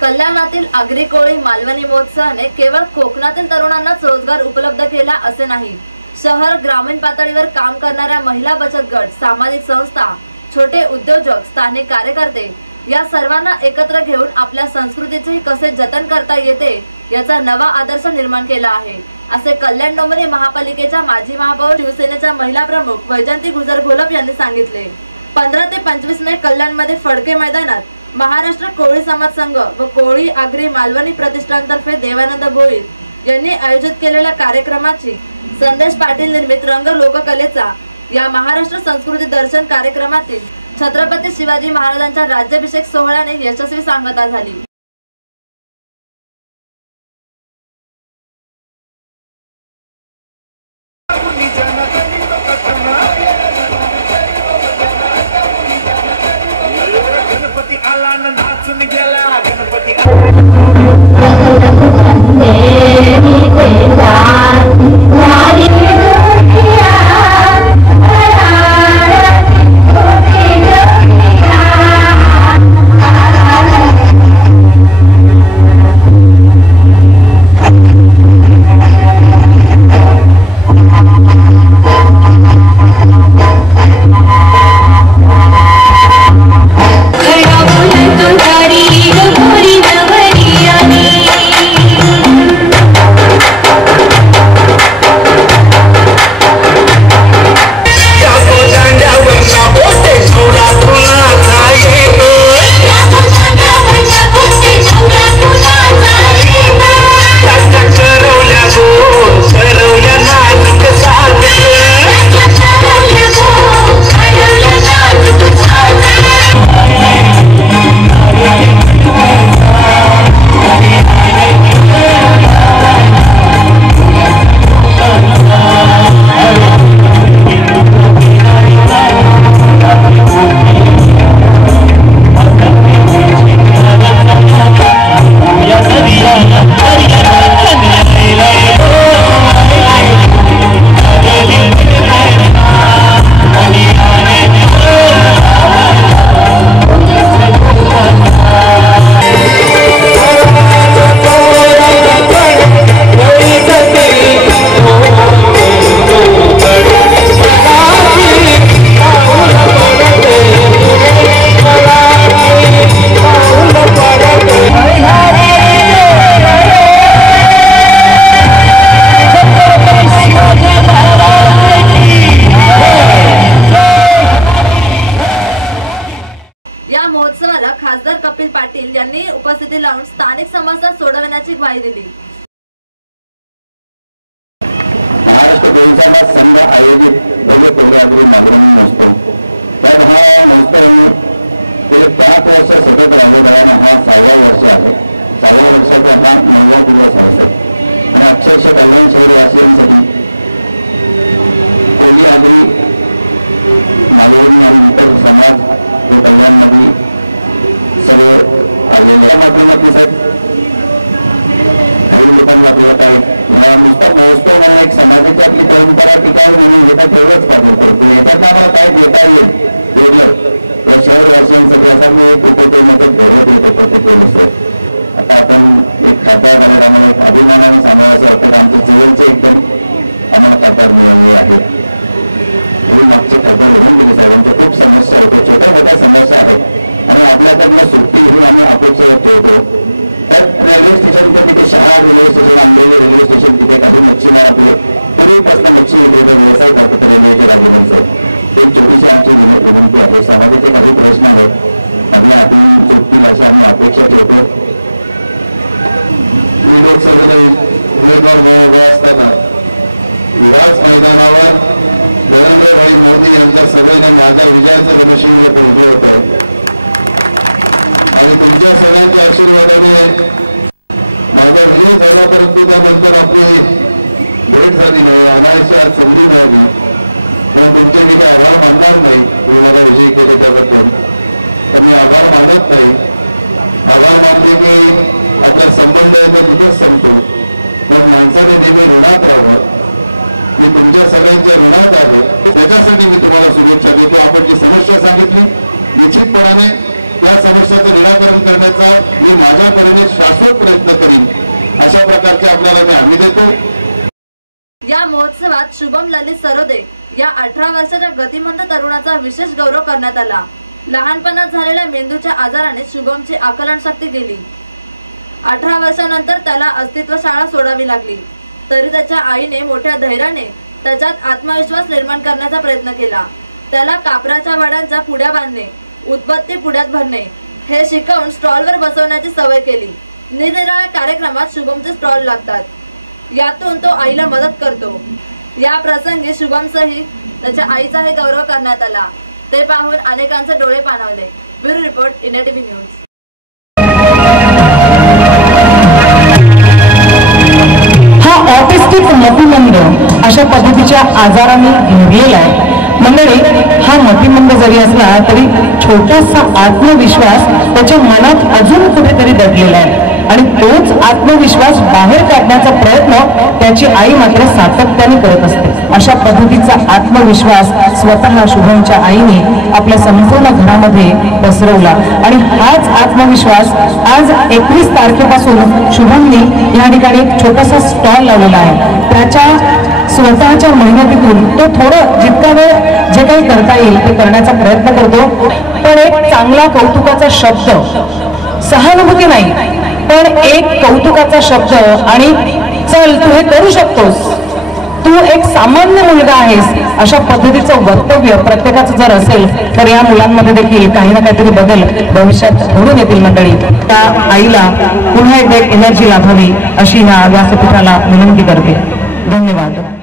कल्याणातील आगरी कोळी मालवणी महोत्सवाने केवळ कोकणातील तरुणांनाच रोजगार उपलब्ध केला असे नाही. शहर ग्रामीण पातळीवर काम करणाऱ्या महिला बचत गट, सामाजिक संस्था, छोटे उद्योजक, स्थानिक कार्यकर्ते या सर्वांना एकत्र घेऊन आपल्या संस्कृतीचे कसे जतन करता येते याचा नवा आदर्श निर्माण केला आहे, असे कल्याण डोंबिवली महापालिकेच्या माजी महापौर शिवसेनेच्या महिला प्रमुख वैजयंती गुजर घोलप यांनी सांगितले. 15 ते 25 मे कल्याणमध्ये फडके मैदानात महाराष्ट्र कोळी समाज संघ व कोळी आगरी मालवणी प्रतिष्ठानतर्फे देवानंद भोईर यांनी आयोजित केलेल्या कार्यक्रमाची संदेश पाटील निर्मित रंग लोककलेचा या महाराष्ट्र संस्कृती दर्शन कार्यक्रमातील छत्रपती शिवाजी महाराजांच्या राज्याभिषेक सोहळ्याने यशस्वी सांगता झाली. या महोत्सवाला खासदार कपिल पाटील यांनी उपस्थिती लावून स्थानिक समस्या सोडवण्याची ग्वाही दिली. महाराष्ट्र कोळी समाज संघ आयोजित भव्य कोळी आगरी मालवणी महोत्सव, त्यात हा महोत्सव गेले 5 वर्ष सतत राबवत आहे. हा 6वा वर्ष आहे. 6व्या वर्षाचा हा 9वा दिवस आहे सर. आणि अक्षरशः कल्याण शहरवासियांसाठी कोळी आगरी मालवणी आणि इतर समाज जो कल्याणमध्ये सगळं आलेल्या माध्यमातून साहेब काही लोकांना आपल्याला काय ह्या नुसता महोत्सव म्हणून एक समाजाची आपली परंपरा टिकावी म्हणून हे तर ठेवलंच पाहिजे. परंतु याच्यात आम्हाला काय देता येईल वेगळं या शहरवासियांसाठी असा मी एक उपक्रमातच घडवत येतो प्रत्येक वेळेस. आता आपण एक खासदार झाल्यात, आम्हाला एक अभिमानाने सांगावं असं वाटतं की आमचे जवळचे एकदम आम्हाला खासदार मिळाले आहेत. ही मागचे खासदार होऊन गेले साहेब. आमच्या खूप समस्या होत्या, छोट्या मोठ्या समस्या आहेत आणि आपल्याकडनं सुटतील ही आम्ही अपेक्षा ठेवतो. तर रेल्वे स्टेशनच्या तिथे Shahad railway station, Amboli railway station, तिथे काही मच्छीमार आपले पूर्वीपासून मच्छी विक्रीचा व्यवसाय करतात रेल्वेच्या जागेमध्ये साहेब. एक छोटीशी आमची विनंती आहे, समाजाचे काही प्रश्न आहेत आपल्या हातून सुटतील अशी आम्ही अपेक्षा ठेवतो. मी लोकसभेला उमेदवार असताना याच मैदानावर नरेंद्रभाई मोदी यांच्या सभेने माझ्या विजयाचं रणशिंग पोहोचलं होतं आणि तुमच्या सगळ्यांच्या आशीर्वादाने माझा विजय झाला. परंतु त्यानंतर आपली भेट झाली नाही, अनायशा संधी मिळाली. म्हणून तुमचे मी काही आभार मानणार नाही. मी मला विजय केले त्याबद्दल पण मी आभार मानत नाही. आभार मानले की आपला संबंध आहे तो तिथेच संपतो. म्हणून माणसाने नेहमी ऋणात राहावं. मी तुमच्या सगळ्यांच्या ऋणात आहे, त्याच्यासाठी मी तुम्हाला शुभेच्छा देतो. आपण जी समस्या सांगितली निश्चितपणाने या समस्याचं निराकरण करण्याचा मी माझ्या परीने शाश्वत प्रयत्न करीन, अशा प्रकारचे आपल्याला मी हमी देतो. या महोत्सवात शुभम ललित सरोदे या 18 वर्षाच्या गतिमंद तरुणाचा विशेष गौरव करण्यात आला. लहानपणात झालेल्या मेंदूच्या आजाराने शुभमची आकलन शक्ती गेली. 18 वर्षानंतर त्याला अस्तित्व शाळा सोडावी लागली, तरी त्याच्या आईने मोठ्या धैर्याने त्याच्यात आत्मविश्वास निर्माण करण्याचा प्रयत्न केला. त्याला कापराच्या वाड्यांच्या पुड्या बांधणे, उदबत्ती पुड्यात भरणे हे शिकवून स्टॉलवर बसवण्याची सवय केली. निरनिराळ्या कार्यक्रमात शुभमचे स्टॉल लागतात. यातून तो आईला मदत करतो. या प्रसंगी शुभम सहित त्याच्या आईचाही गौरव करण्यात आला. ते पाहून अनेकांचे डोळे पाणावले. Bureau report, India TV news. हा ऑटिस्टिक मतिमंद अशा पद्धतीच्या आजाराने घेरलेला आहे. मंडळी, हा मतिमंद जरी असला तरी छोटासा आत्मविश्वास त्याच्या मनात अजून कुठेतरी दडलेला आहे आणि तोच आत्मविश्वास बाहेर काढण्याचा प्रयत्न त्याची आई मात्र सातत्याने करत असते. अशा पद्धतीचा आत्मविश्वास स्वतः शुभमच्या आईने आपल्या संपूर्ण घरामध्ये पसरवला आणि हाच आत्मविश्वास आज 21 तारखेपासून शुभमने या ठिकाणी एक छोटासा स्टॉल लावलेला आहे. त्याच्या स्वतःच्या मेहनतीतून तो थोडं जितका वेळ जे काही करता येईल ते करण्याचा प्रयत्न करतो. पण एक चांगला कौतुकाचा शब्द, सहानुभूती नाही पण एक कौतुकाचा शब्द आणि चल तू हे करू शकतोस, तू एक सामान्य मुलगा आहेस, अशा पद्धतीचं वक्तव्य प्रत्येकाचं जर असेल तर या मुलांमध्ये देखील काही ना काहीतरी बदल भविष्यात घडून येतील. मंडळी, त्या आईला पुन्हा एकदा एनर्जी लाभावी अशी ह्या व्यासपीठाला विनंती करते. धन्यवाद.